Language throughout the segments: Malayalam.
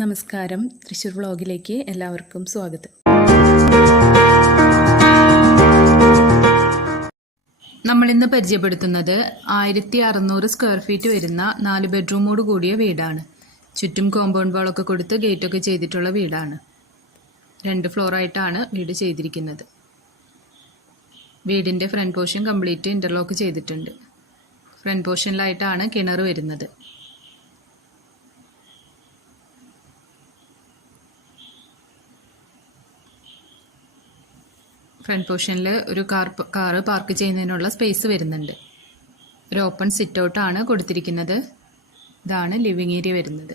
നമസ്കാരം, തൃശ്ശൂർ വ്ളോഗിലേക്ക് എല്ലാവർക്കും സ്വാഗതം. നമ്മളിന്ന് പരിചയപ്പെടുത്തുന്നത് 1600 സ്ക്വയർ ഫീറ്റ് വരുന്ന 4 ബെഡ്റൂമോട് കൂടിയ വീടാണ്. ചുറ്റും കോമ്പൗണ്ട് വാളൊക്കെ കൊടുത്ത് ഗേറ്റൊക്കെ ചെയ്തിട്ടുള്ള വീടാണ്. 2 ഫ്ലോറായിട്ടാണ് വീട് ചെയ്തിരിക്കുന്നത്. വീടിൻ്റെ ഫ്രണ്ട് പോർഷൻ കംപ്ലീറ്റ് ഇൻ്റർലോക്ക് ചെയ്തിട്ടുണ്ട്. ഫ്രണ്ട് പോർഷനിലായിട്ടാണ് കിണർ വരുന്നത്. ഫ്രണ്ട് പോർഷനിൽ ഒരു കാറ് പാർക്ക് ചെയ്യുന്നതിനുള്ള സ്പേസ് വരുന്നുണ്ട്. ഒരു ഓപ്പൺ സിറ്റ് ഔട്ടാണ് കൊടുത്തിരിക്കുന്നത്. ഇതാണ് ലിവിങ് ഏരിയ വരുന്നത്.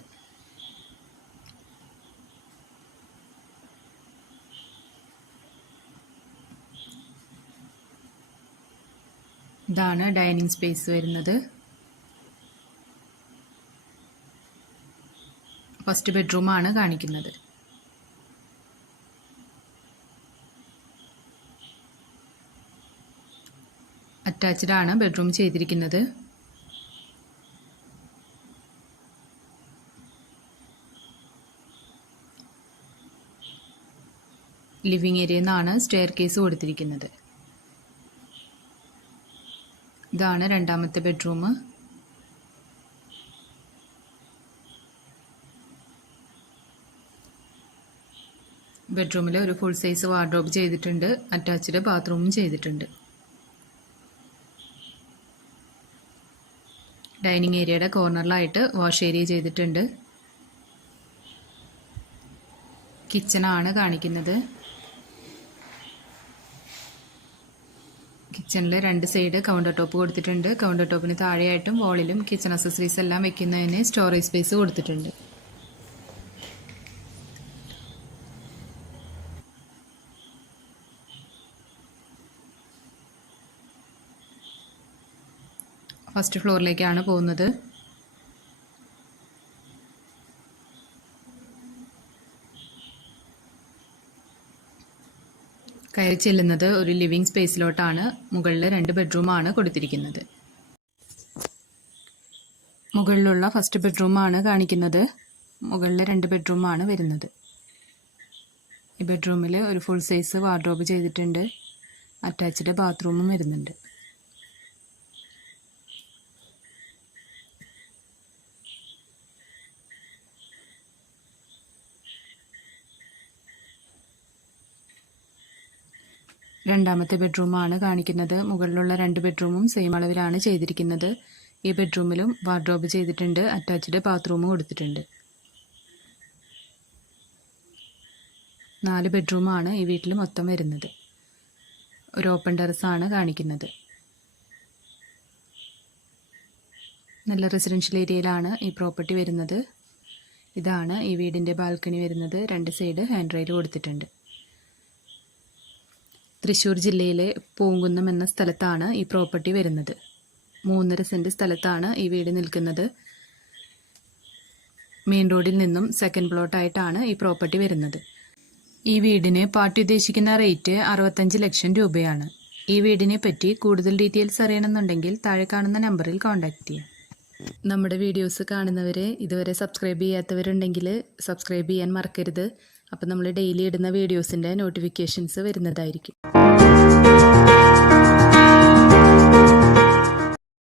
ഇതാണ് ഡൈനിങ് സ്പേസ് വരുന്നത്. ഫസ്റ്റ് ബെഡ്റൂമാണ് കാണിക്കുന്നത്. അറ്റാച്ച്ഡ് ആണ് ബെഡ്റൂം ചെയ്തിരിക്കുന്നത്. ലിവിങ് ഏരിയയിൽ നിന്നാണ് സ്റ്റെയർ കേസ് കൊടുത്തിരിക്കുന്നത്. ഇതാണ് രണ്ടാമത്തെ ബെഡ്റൂം. ബെഡ്റൂമിൽ ഒരു ഫുൾ സൈസ് വാർഡ്രോബ് ചെയ്തിട്ടുണ്ട്. അറ്റാച്ച്ഡ് ബാത്റൂമും ചെയ്തിട്ടുണ്ട്. ഡൈനിങ് ഏരിയയുടെ കോർണറിലായിട്ട് വാഷ് ഏരിയ ചെയ്തിട്ടുണ്ട്. കിച്ചണാണ് കാണിക്കുന്നത്. കിച്ചണിൽ 2 സൈഡ് കൗണ്ടർ ടോപ്പ് കൊടുത്തിട്ടുണ്ട്. കൗണ്ടർ ടോപ്പിന് താഴെയായിട്ടും വാളിലും കിച്ചൺ അക്സസറീസ് എല്ലാം വെക്കുന്നതിന് സ്റ്റോറേജ് സ്പേസ് കൊടുത്തിട്ടുണ്ട്. ഫസ്റ്റ് ഫ്ലോറിലേക്കാണ് പോകുന്നത്. കയറി ചെല്ലുന്നത് ഒരു ലിവിങ് സ്പേസിലോട്ടാണ്. മുകളിൽ 2 ബെഡ്റൂമാണ് കൊടുത്തിരിക്കുന്നത്. മുകളിലുള്ള ഫസ്റ്റ് ബെഡ്റൂമാണ് കാണിക്കുന്നത്. മുകളിൽ 2 ബെഡ്റൂമാണ് വരുന്നത്. ഈ ബെഡ്റൂമിൽ ഒരു ഫുൾ സൈസ് വാർഡ്രോബ് ചെയ്തിട്ടുണ്ട്. അറ്റാച്ച്ഡ് ബാത്റൂമും വരുന്നുണ്ട്. രണ്ടാമത്തെ ബെഡ്റൂമാണ് കാണിക്കുന്നത്. മുകളിലുള്ള 2 ബെഡ്റൂമും സെയിം അളവിലാണ് ചെയ്തിരിക്കുന്നത്. ഈ ബെഡ്റൂമിലും വാർഡ്രോബ് ചെയ്തിട്ടുണ്ട്. അറ്റാച്ച്ഡ് ബാത്റൂം കൊടുത്തിട്ടുണ്ട്. 4 ബെഡ്റൂമാണ് ഈ വീട്ടിൽ മൊത്തം വരുന്നത്. ഒരു ഓപ്പൺ ടെറസാണ് കാണിക്കുന്നത്. നല്ല റെസിഡൻഷ്യൽ ഏരിയയിലാണ് ഈ പ്രോപ്പർട്ടി വരുന്നത്. ഇതാണ് ഈ വീടിൻ്റെ ബാൽക്കണി വരുന്നത്. 2 സൈഡ് ഹാൻഡ് റെയിൽ കൊടുത്തിട്ടുണ്ട്. തൃശ്ശൂർ ജില്ലയിലെ പൂങ്കുന്നം എന്ന സ്ഥലത്താണ് ഈ പ്രോപ്പർട്ടി വരുന്നത്. 3.5 സെൻറ്റ് സ്ഥലത്താണ് ഈ വീട് നിൽക്കുന്നത്. മെയിൻ റോഡിൽ നിന്നും സെക്കൻഡ് പ്ലോട്ടായിട്ടാണ് ഈ പ്രോപ്പർട്ടി വരുന്നത്. ഈ വീടിന് പാർട്ടി ഉദ്ദേശിക്കുന്ന റേറ്റ് 65 ലക്ഷം രൂപയാണ്. ഈ വീടിനെ പറ്റി കൂടുതൽ ഡീറ്റെയിൽസ് അറിയണമെന്നുണ്ടെങ്കിൽ താഴെ കാണുന്ന നമ്പറിൽ കോൺടാക്റ്റ് ചെയ്യാം. നമ്മുടെ വീഡിയോസ് കാണുന്നവരെ ഇതുവരെ സബ്സ്ക്രൈബ് ചെയ്യാത്തവരുണ്ടെങ്കിൽ സബ്സ്ക്രൈബ് ചെയ്യാൻ മറക്കരുത്. അപ്പോൾ നമ്മൾ ഡെയിലി ഇടുന്ന വീഡിയോസിൻ്റെ നോട്ടിഫിക്കേഷൻസ് വരുന്നതായിരിക്കും.